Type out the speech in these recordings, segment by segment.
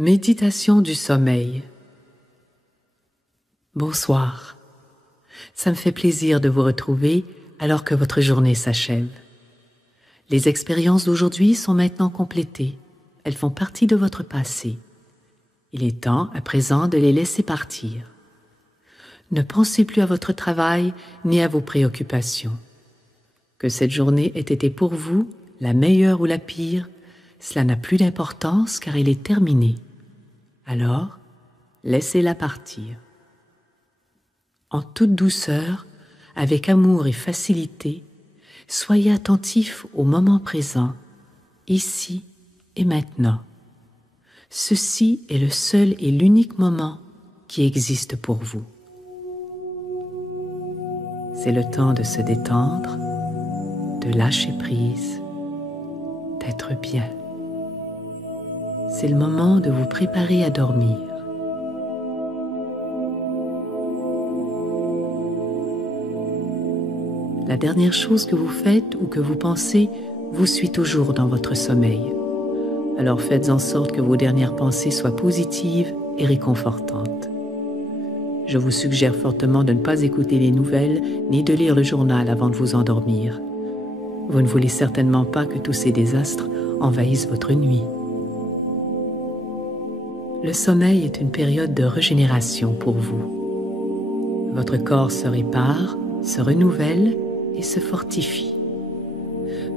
Méditation du sommeil. Bonsoir. Ça me fait plaisir de vous retrouver alors que votre journée s'achève. Les expériences d'aujourd'hui sont maintenant complétées. Elles font partie de votre passé. Il est temps à présent de les laisser partir. Ne pensez plus à votre travail ni à vos préoccupations. Que cette journée ait été pour vous la meilleure ou la pire, cela n'a plus d'importance car elle est terminée. Alors, laissez-la partir. En toute douceur, avec amour et facilité, soyez attentif au moment présent, ici et maintenant. Ceci est le seul et l'unique moment qui existe pour vous. C'est le temps de se détendre, de lâcher prise, d'être bien. C'est le moment de vous préparer à dormir. La dernière chose que vous faites ou que vous pensez vous suit toujours dans votre sommeil. Alors faites en sorte que vos dernières pensées soient positives et réconfortantes. Je vous suggère fortement de ne pas écouter les nouvelles ni de lire le journal avant de vous endormir. Vous ne voulez certainement pas que tous ces désastres envahissent votre nuit. Le sommeil est une période de régénération pour vous. Votre corps se répare, se renouvelle et se fortifie.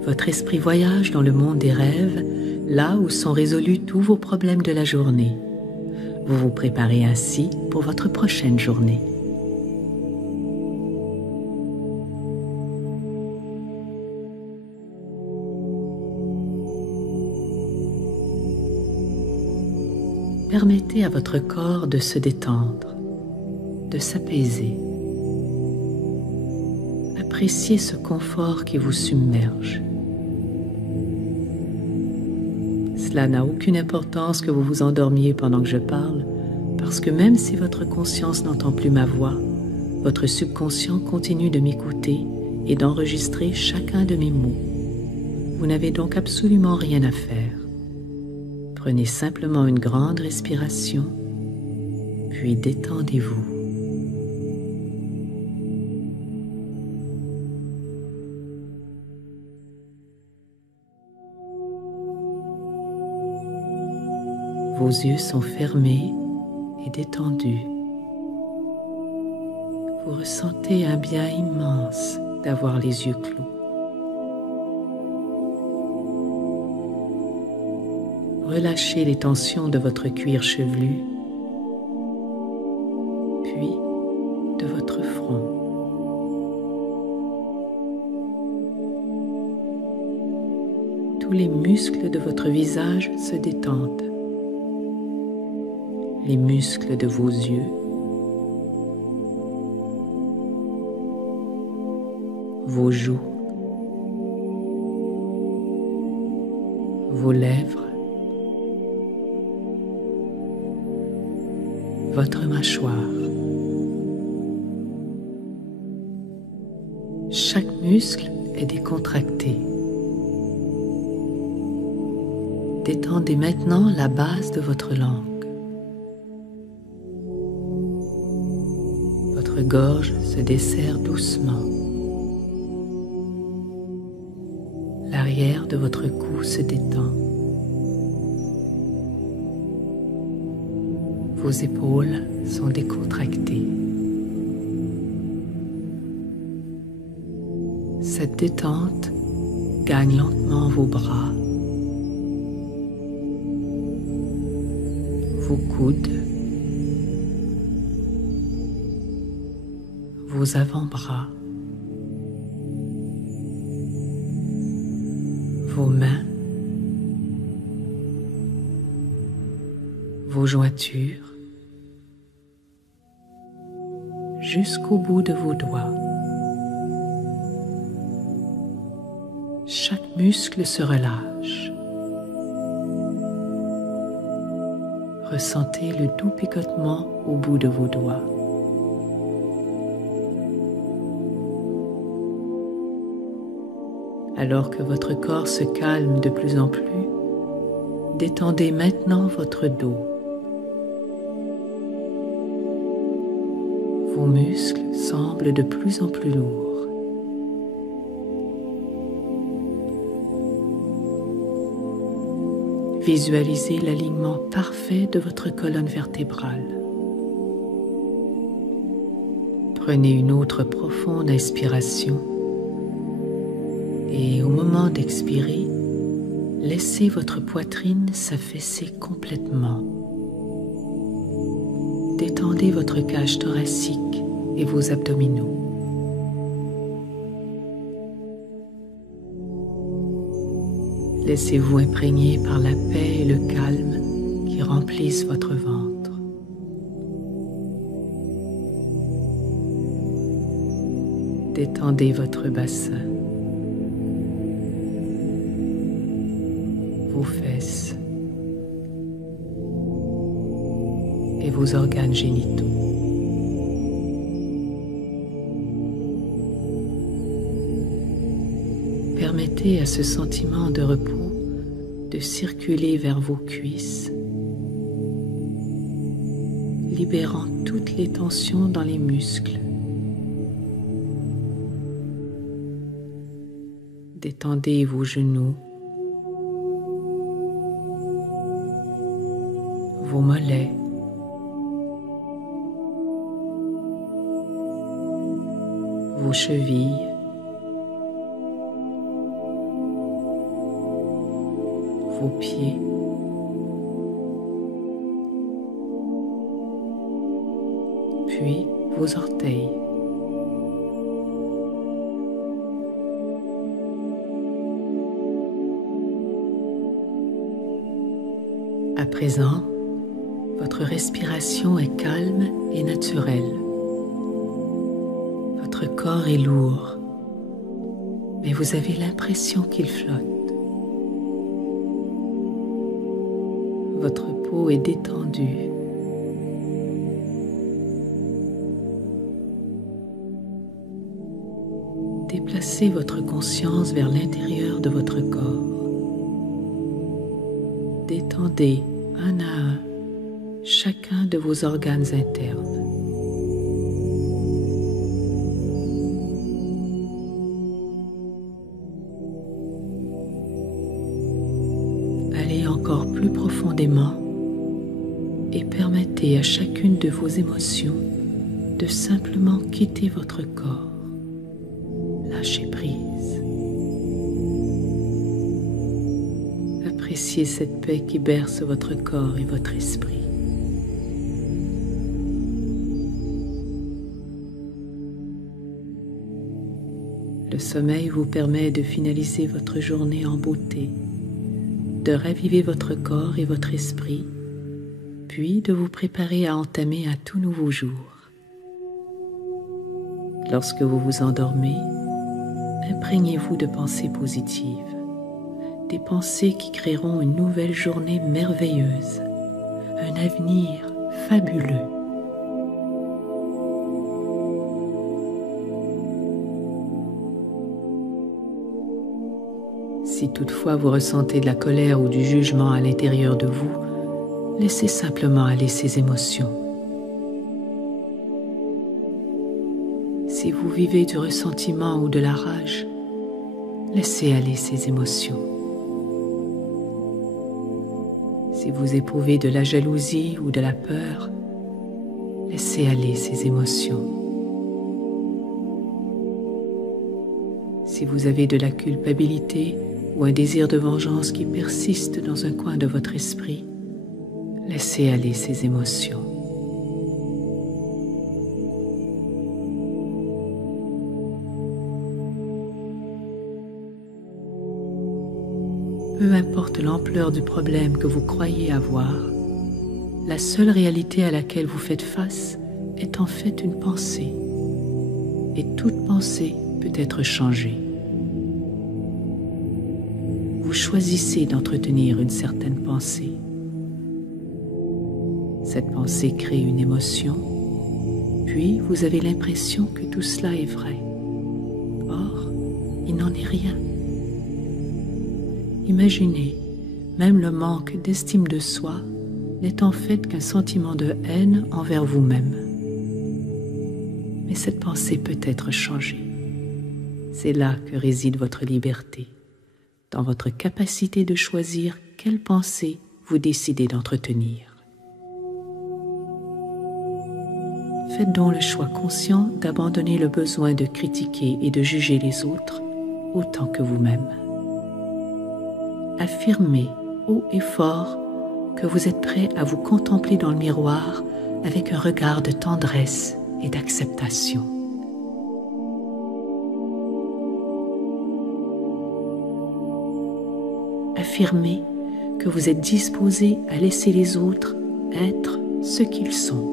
Votre esprit voyage dans le monde des rêves, là où sont résolus tous vos problèmes de la journée. Vous vous préparez ainsi pour votre prochaine journée. Permettez à votre corps de se détendre, de s'apaiser. Appréciez ce confort qui vous submerge. Cela n'a aucune importance que vous vous endormiez pendant que je parle, parce que même si votre conscience n'entend plus ma voix, votre subconscient continue de m'écouter et d'enregistrer chacun de mes mots. Vous n'avez donc absolument rien à faire. Prenez simplement une grande respiration, puis détendez-vous. Vos yeux sont fermés et détendus. Vous ressentez un bien immense d'avoir les yeux clos. Relâchez les tensions de votre cuir chevelu, puis de votre front. Tous les muscles de votre visage se détendent. Les muscles de vos yeux, vos joues, vos lèvres, votre mâchoire. Chaque muscle est décontracté. Détendez maintenant la base de votre langue. Votre gorge se desserre doucement. L'arrière de votre cou se détend. Vos épaules sont décontractées. Cette détente gagne lentement vos bras, vos coudes, vos avant-bras, vos mains, vos jointures, jusqu'au bout de vos doigts. Chaque muscle se relâche. Ressentez le doux picotement au bout de vos doigts. Alors que votre corps se calme de plus en plus, détendez maintenant votre dos. Vos muscles semblent de plus en plus lourds. Visualisez l'alignement parfait de votre colonne vertébrale. Prenez une autre profonde inspiration et au moment d'expirer, laissez votre poitrine s'affaisser complètement. Détendez votre cage thoracique et vos abdominaux. Laissez-vous imprégner par la paix et le calme qui remplissent votre ventre. Détendez votre bassin, vos fesses et vos organes génitaux. Permettez à ce sentiment de repos de circuler vers vos cuisses, libérant toutes les tensions dans les muscles. Détendez vos genoux, vos mollets, vos chevilles, vos pieds, puis vos orteils. À présent, votre respiration est calme et naturelle. Votre corps est lourd, mais vous avez l'impression qu'il flotte. Votre peau est détendue. Déplacez votre conscience vers l'intérieur de votre corps. Détendez un à un chacun de vos organes internes. Allez encore plus profondément et permettez à chacune de vos émotions de simplement quitter votre corps. Lâchez prise. Appréciez cette paix qui berce votre corps et votre esprit. Le sommeil vous permet de finaliser votre journée en beauté, de raviver votre corps et votre esprit, puis de vous préparer à entamer un tout nouveau jour. Lorsque vous vous endormez, imprégnez-vous de pensées positives, des pensées qui créeront une nouvelle journée merveilleuse, un avenir fabuleux. Si toutefois vous ressentez de la colère ou du jugement à l'intérieur de vous, laissez simplement aller ces émotions. Si vous vivez du ressentiment ou de la rage, laissez aller ces émotions. Si vous éprouvez de la jalousie ou de la peur, laissez aller ces émotions. Si vous avez de la culpabilité ou un désir de vengeance qui persiste dans un coin de votre esprit, laissez aller ces émotions. Peu importe l'ampleur du problème que vous croyez avoir, la seule réalité à laquelle vous faites face est en fait une pensée, et toute pensée peut être changée. Vous choisissez d'entretenir une certaine pensée. Cette pensée crée une émotion, puis vous avez l'impression que tout cela est vrai. Or, il n'en est rien. Imaginez, même le manque d'estime de soi n'est en fait qu'un sentiment de haine envers vous-même. mais cette pensée peut être changée. C'est là que réside votre liberté, dans votre capacité de choisir quelle pensée vous décidez d'entretenir. Faites donc le choix conscient d'abandonner le besoin de critiquer et de juger les autres autant que vous-même. Affirmez haut et fort que vous êtes prêt à vous contempler dans le miroir avec un regard de tendresse et d'acceptation. Affirmez que vous êtes disposé à laisser les autres être ce qu'ils sont.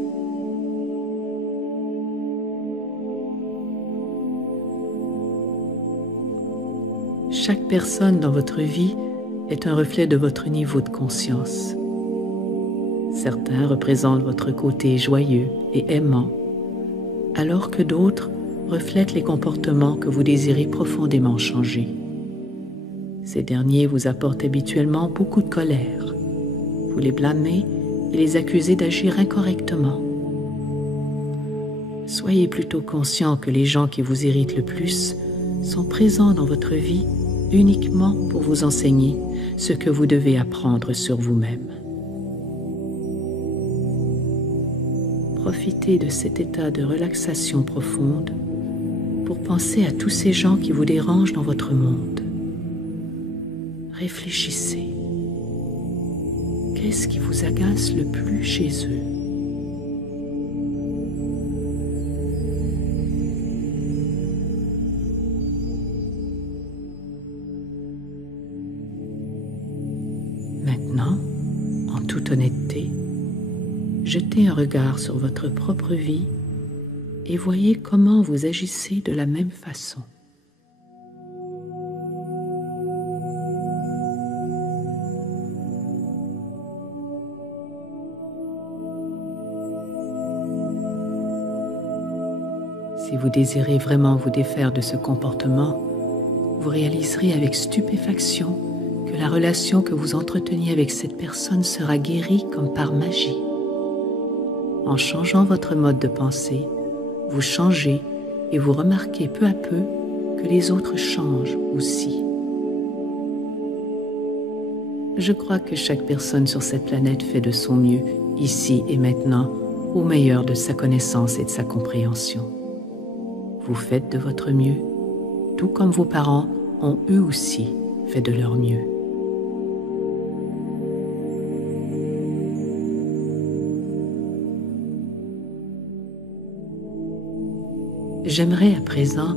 Chaque personne dans votre vie est un reflet de votre niveau de conscience. Certains représentent votre côté joyeux et aimant, alors que d'autres reflètent les comportements que vous désirez profondément changer. Ces derniers vous apportent habituellement beaucoup de colère. Vous les blâmez et les accusez d'agir incorrectement. Soyez plutôt conscient que les gens qui vous irritent le plus sont présents dans votre vie uniquement pour vous enseigner ce que vous devez apprendre sur vous-même. Profitez de cet état de relaxation profonde pour penser à tous ces gens qui vous dérangent dans votre monde. Réfléchissez. Qu'est-ce qui vous agace le plus chez eux? Maintenant, en toute honnêteté, jetez un regard sur votre propre vie et voyez comment vous agissez de la même façon. Si vous désirez vraiment vous défaire de ce comportement, vous réaliserez avec stupéfaction que la relation que vous entreteniez avec cette personne sera guérie comme par magie. En changeant votre mode de pensée, vous changez et vous remarquez peu à peu que les autres changent aussi. Je crois que chaque personne sur cette planète fait de son mieux, ici et maintenant, au meilleur de sa connaissance et de sa compréhension. Vous faites de votre mieux, tout comme vos parents ont eux aussi fait de leur mieux. J'aimerais à présent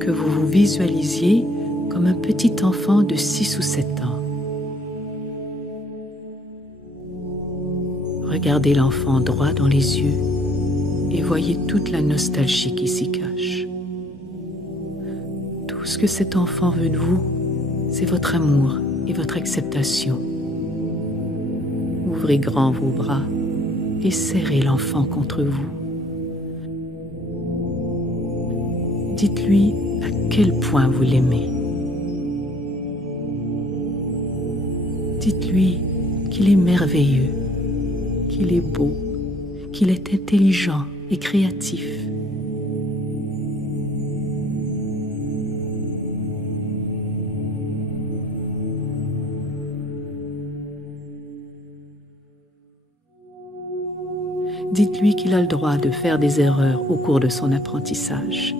que vous vous visualisiez comme un petit enfant de 6 ou 7 ans. Regardez l'enfant droit dans les yeux et voyez toute la nostalgie qui s'y cache. Tout ce que cet enfant veut de vous, c'est votre amour et votre acceptation. Ouvrez grand vos bras et serrez l'enfant contre vous. Dites-lui à quel point vous l'aimez. Dites-lui qu'il est merveilleux, qu'il est beau, qu'il est intelligent et créatif. Dites-lui qu'il a le droit de faire des erreurs au cours de son apprentissage.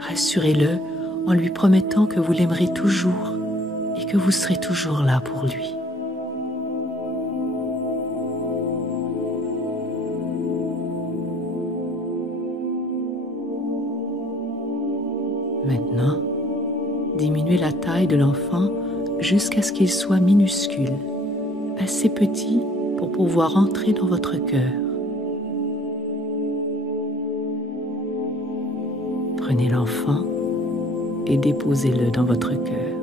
Rassurez-le en lui promettant que vous l'aimerez toujours et que vous serez toujours là pour lui. Maintenant, diminuez la taille de l'enfant jusqu'à ce qu'il soit minuscule, assez petit pour pouvoir entrer dans votre cœur. Prenez l'enfant et déposez-le dans votre cœur.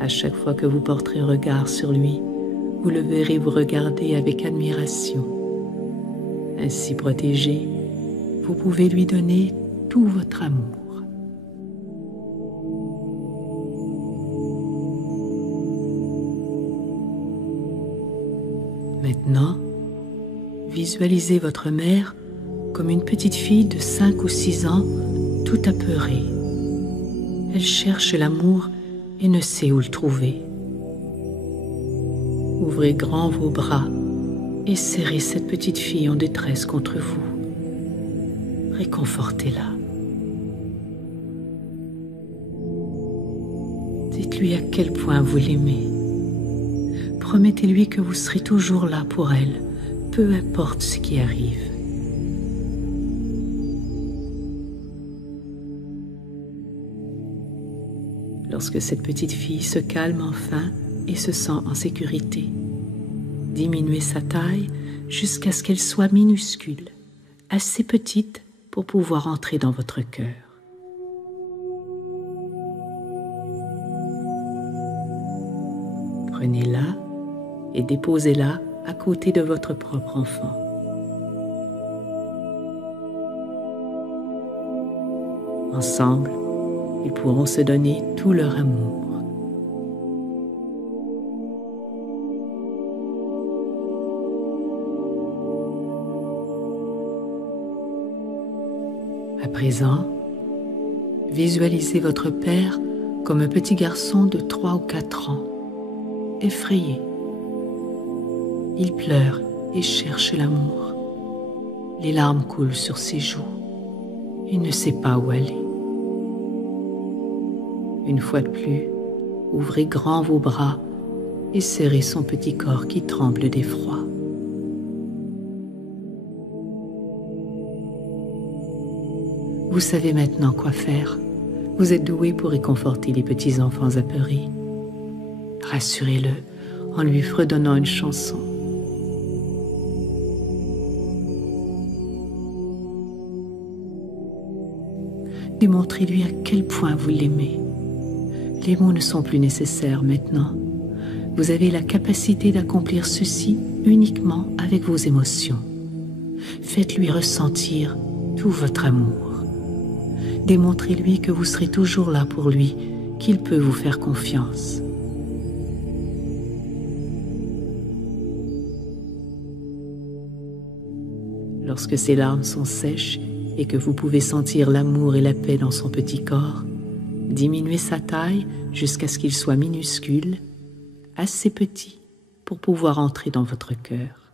À chaque fois que vous porterez un regard sur lui, vous le verrez vous regarder avec admiration. Ainsi protégé, vous pouvez lui donner tout votre amour. Maintenant, Visualisez votre mère comme une petite fille de 5 ou 6 ans, tout apeurée. Elle cherche l'amour et ne sait où le trouver. Ouvrez grand vos bras et serrez cette petite fille en détresse contre vous. Réconfortez-la. Dites-lui à quel point vous l'aimez. Promettez-lui que vous serez toujours là pour elle, peu importe ce qui arrive. Lorsque cette petite fille se calme enfin et se sent en sécurité, diminuez sa taille jusqu'à ce qu'elle soit minuscule, assez petite pour pouvoir entrer dans votre cœur. Prenez-la et déposez-la à côté de votre propre enfant. Ensemble, ils pourront se donner tout leur amour. À présent, visualisez votre père comme un petit garçon de 3 ou 4 ans, effrayé. Il pleure et cherche l'amour. Les larmes coulent sur ses joues. Il ne sait pas où aller. Une fois de plus, ouvrez grand vos bras et serrez son petit corps qui tremble d'effroi. Vous savez maintenant quoi faire. Vous êtes doué pour réconforter les petits enfants apeurés. Rassurez-le en lui fredonnant une chanson. Démontrez-lui à quel point vous l'aimez. Les mots ne sont plus nécessaires maintenant. Vous avez la capacité d'accomplir ceci uniquement avec vos émotions. Faites-lui ressentir tout votre amour. Démontrez-lui que vous serez toujours là pour lui, qu'il peut vous faire confiance. Lorsque ses larmes sont sèches et que vous pouvez sentir l'amour et la paix dans son petit corps, diminuez sa taille jusqu'à ce qu'il soit minuscule, assez petit pour pouvoir entrer dans votre cœur.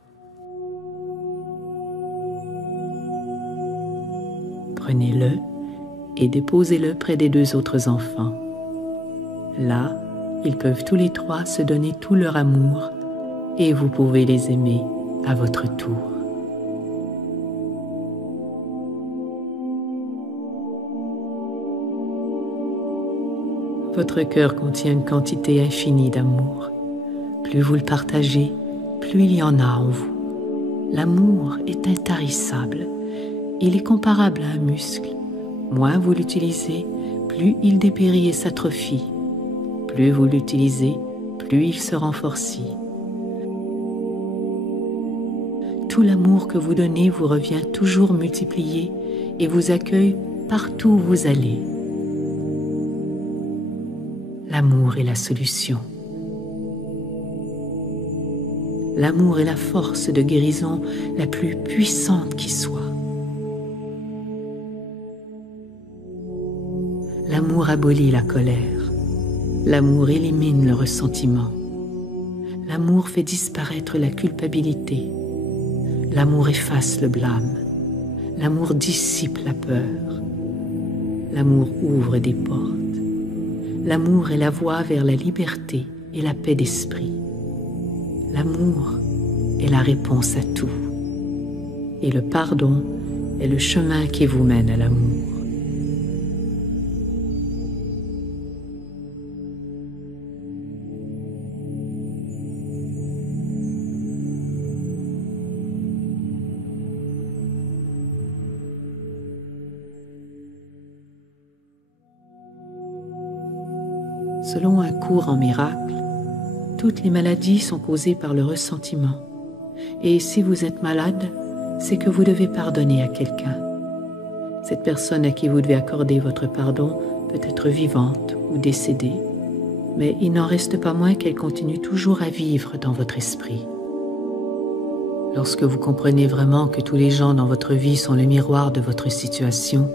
Prenez-le et déposez-le près des 2 autres enfants. Là, ils peuvent tous les 3 se donner tout leur amour et vous pouvez les aimer à votre tour. Votre cœur contient une quantité infinie d'amour. Plus vous le partagez, plus il y en a en vous. L'amour est intarissable. Il est comparable à un muscle. Moins vous l'utilisez, plus il dépérit et s'atrophie. Plus vous l'utilisez, plus il se renforcit. Tout l'amour que vous donnez vous revient toujours multiplié et vous accueille partout où vous allez. L'amour est la solution. L'amour est la force de guérison la plus puissante qui soit. L'amour abolit la colère. L'amour élimine le ressentiment. L'amour fait disparaître la culpabilité. L'amour efface le blâme. L'amour dissipe la peur. L'amour ouvre des portes. L'amour est la voie vers la liberté et la paix d'esprit. L'amour est la réponse à tout. Et le pardon est le chemin qui vous mène à l'amour. Selon un cours en miracle, toutes les maladies sont causées par le ressentiment. Et si vous êtes malade, c'est que vous devez pardonner à quelqu'un. Cette personne à qui vous devez accorder votre pardon peut être vivante ou décédée, mais il n'en reste pas moins qu'elle continue toujours à vivre dans votre esprit. Lorsque vous comprenez vraiment que tous les gens dans votre vie sont le miroir de votre situation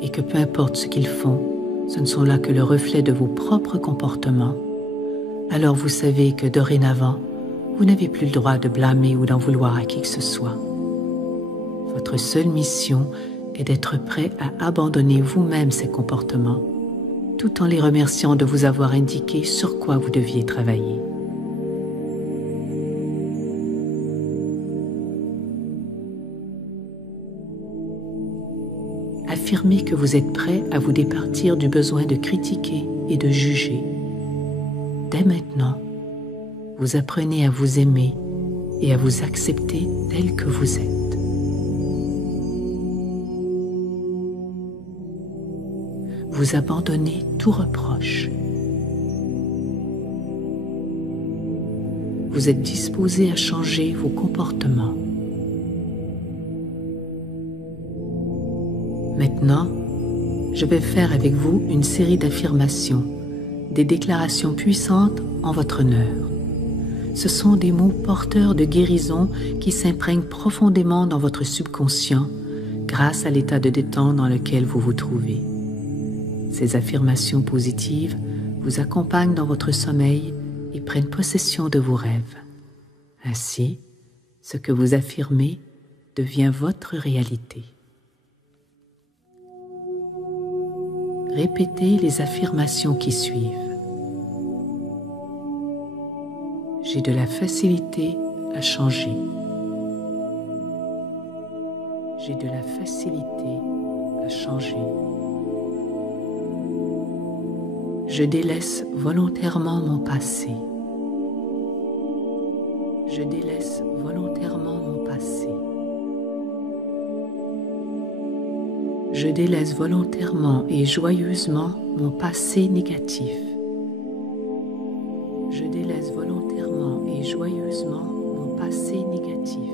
et que peu importe ce qu'ils font, ce ne sont là que le reflet de vos propres comportements, alors vous savez que dorénavant, vous n'avez plus le droit de blâmer ou d'en vouloir à qui que ce soit. Votre seule mission est d'être prêt à abandonner vous-même ces comportements, tout en les remerciant de vous avoir indiqué sur quoi vous deviez travailler. Affirmez que vous êtes prêt à vous départir du besoin de critiquer et de juger. Dès maintenant, vous apprenez à vous aimer et à vous accepter tel que vous êtes. Vous abandonnez tout reproche. Vous êtes disposé à changer vos comportements. Maintenant, je vais faire avec vous une série d'affirmations, des déclarations puissantes en votre honneur. Ce sont des mots porteurs de guérison qui s'imprègnent profondément dans votre subconscient grâce à l'état de détente dans lequel vous vous trouvez. Ces affirmations positives vous accompagnent dans votre sommeil et prennent possession de vos rêves. Ainsi, ce que vous affirmez devient votre réalité. Répétez les affirmations qui suivent. J'ai de la facilité à changer. J'ai de la facilité à changer. Je délaisse volontairement mon passé. Je délaisse volontairement mon passé. Je délaisse volontairement et joyeusement mon passé négatif. Je délaisse volontairement et joyeusement mon passé négatif.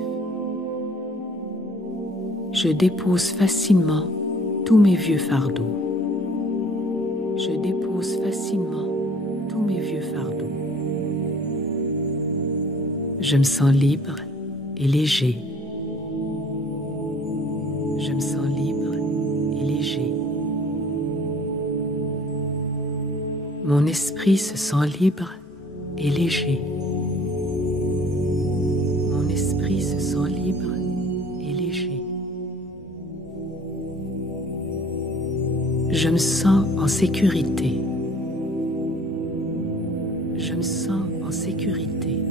Je dépose facilement tous mes vieux fardeaux. Je dépose facilement tous mes vieux fardeaux. Je me sens libre et léger. Je me sens libre et léger. Mon esprit se sent libre et léger. Mon esprit se sent libre et léger. Je me sens en sécurité. Je me sens en sécurité.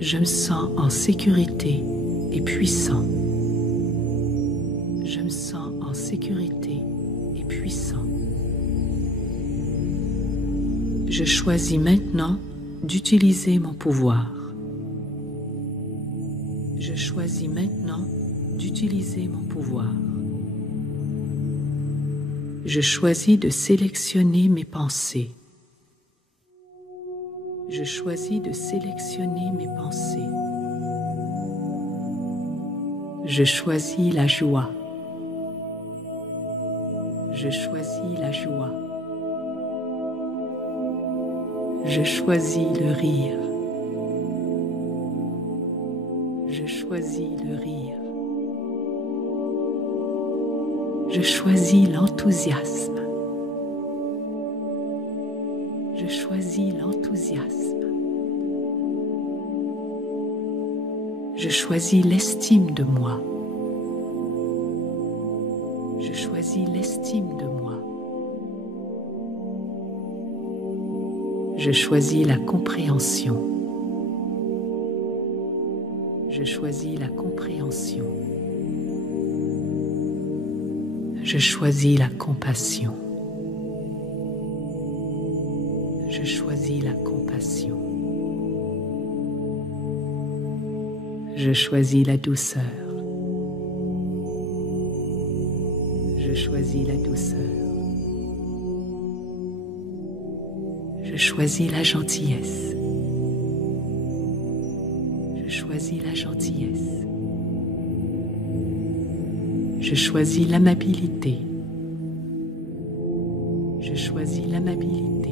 Je me sens en sécurité et puissant. Je me sens en sécurité et puissant. Je choisis maintenant d'utiliser mon pouvoir. Je choisis maintenant d'utiliser mon pouvoir. Je choisis de sélectionner mes pensées. Je choisis de sélectionner mes pensées. Je choisis la joie. Je choisis la joie. Je choisis le rire. Je choisis le rire. Je choisis l'enthousiasme. Je choisis l'enthousiasme. Je choisis l'estime de moi. Je choisis l'estime de moi. Je choisis la compréhension. Je choisis la compréhension. Je choisis la compassion. Je choisis la compassion. Je choisis la douceur. Je choisis la douceur. Je choisis la gentillesse. Je choisis la gentillesse. Je choisis l'amabilité. Je choisis l'amabilité.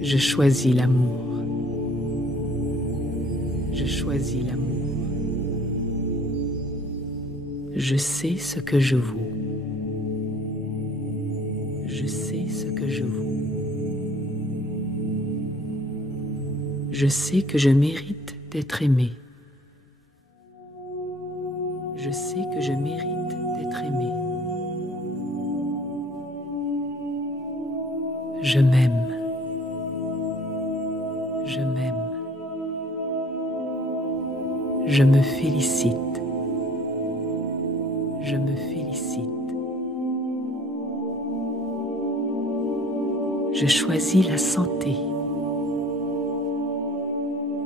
Je choisis l'amour. Je choisis l'amour. Je sais ce que je vaux. Je sais ce que je vaux. Je sais que je mérite d'être aimé. Je sais que je mérite d'être aimé. Je m'aime. Je m'aime. Je me félicite. Je me félicite. Je choisis la santé.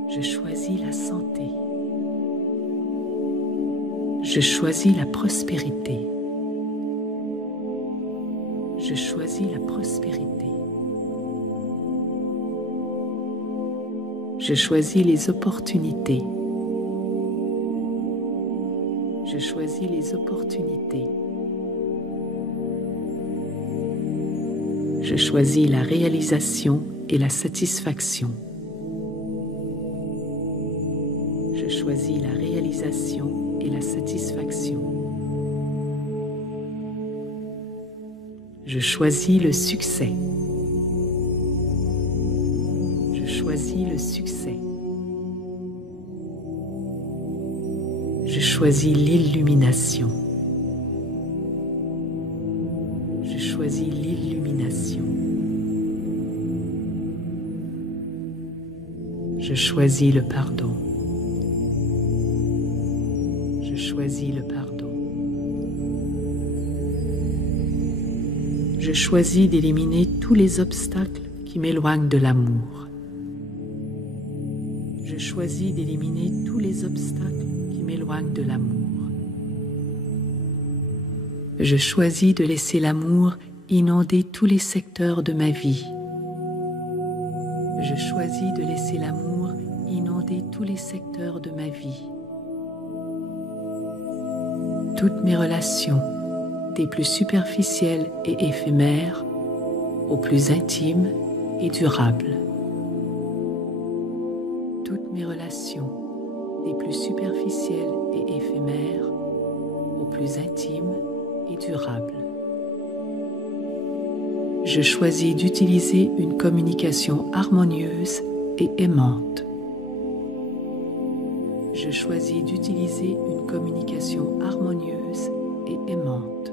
Je choisis la santé. Je choisis la prospérité. Je choisis la prospérité. Je choisis les opportunités. Je choisis les opportunités. Je choisis la réalisation et la satisfaction. Je choisis la réalisation et la satisfaction. Je choisis le succès. Je choisis le succès. Je choisis l'illumination. Je choisis l'illumination. Je choisis le pardon. Je choisis le pardon. Je choisis d'éliminer tous les obstacles qui m'éloignent de l'amour. Je choisis d'éliminer tous les obstacles qui m'éloignent de l'amour. Je choisis de laisser l'amour inonder tous les secteurs de ma vie. Je choisis de laisser l'amour inonder tous les secteurs de ma vie. Toutes mes relations, des plus superficielles et éphémères aux plus intimes et durables. Toutes mes relations, des plus superficielles et éphémères aux plus intimes et durables. Je choisis d'utiliser une communication harmonieuse et aimante. Je choisis d'utiliser une communication harmonieuse et aimante.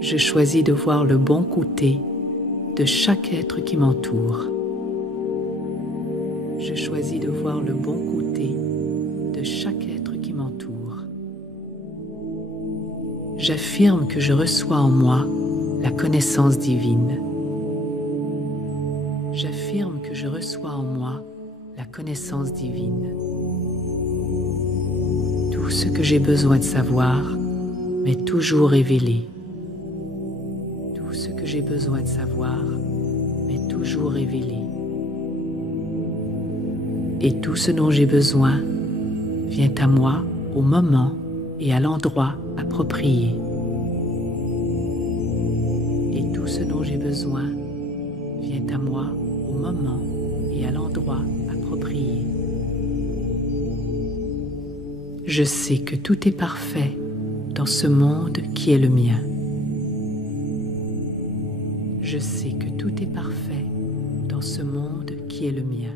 Je choisis de voir le bon côté de chaque être qui m'entoure. Je choisis de voir le bon côté de chaque être qui m'entoure. J'affirme que je reçois en moi la connaissance divine. J'affirme que je reçois en moi la connaissance divine. Tout ce que j'ai besoin de savoir m'est toujours révélé. Tout ce que j'ai besoin de savoir m'est toujours révélé. Et tout ce dont j'ai besoin vient à moi au moment et à l'endroit approprié. Et tout ce dont j'ai besoin vient à moi au moment et à l'endroit approprié. Je sais que tout est parfait dans ce monde qui est le mien. Je sais que tout est parfait dans ce monde qui est le mien.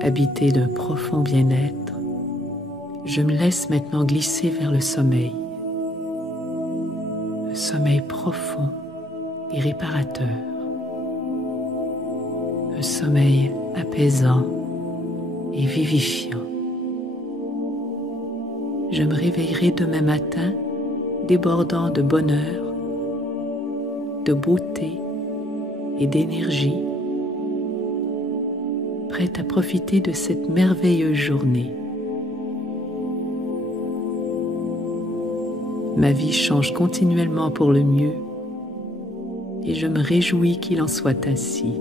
Habité d'un profond bien-être, je me laisse maintenant glisser vers le sommeil. Un sommeil profond et réparateur. Un sommeil apaisant et vivifiant. Je me réveillerai demain matin débordant de bonheur, de beauté et d'énergie, prête à profiter de cette merveilleuse journée. Ma vie change continuellement pour le mieux et je me réjouis qu'il en soit ainsi.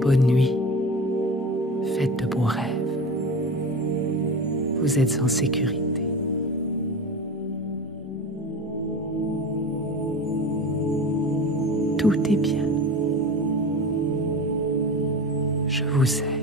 Bonne nuit, faites de beaux rêves. Vous êtes en sécurité. Tout est bien. Je vous aime.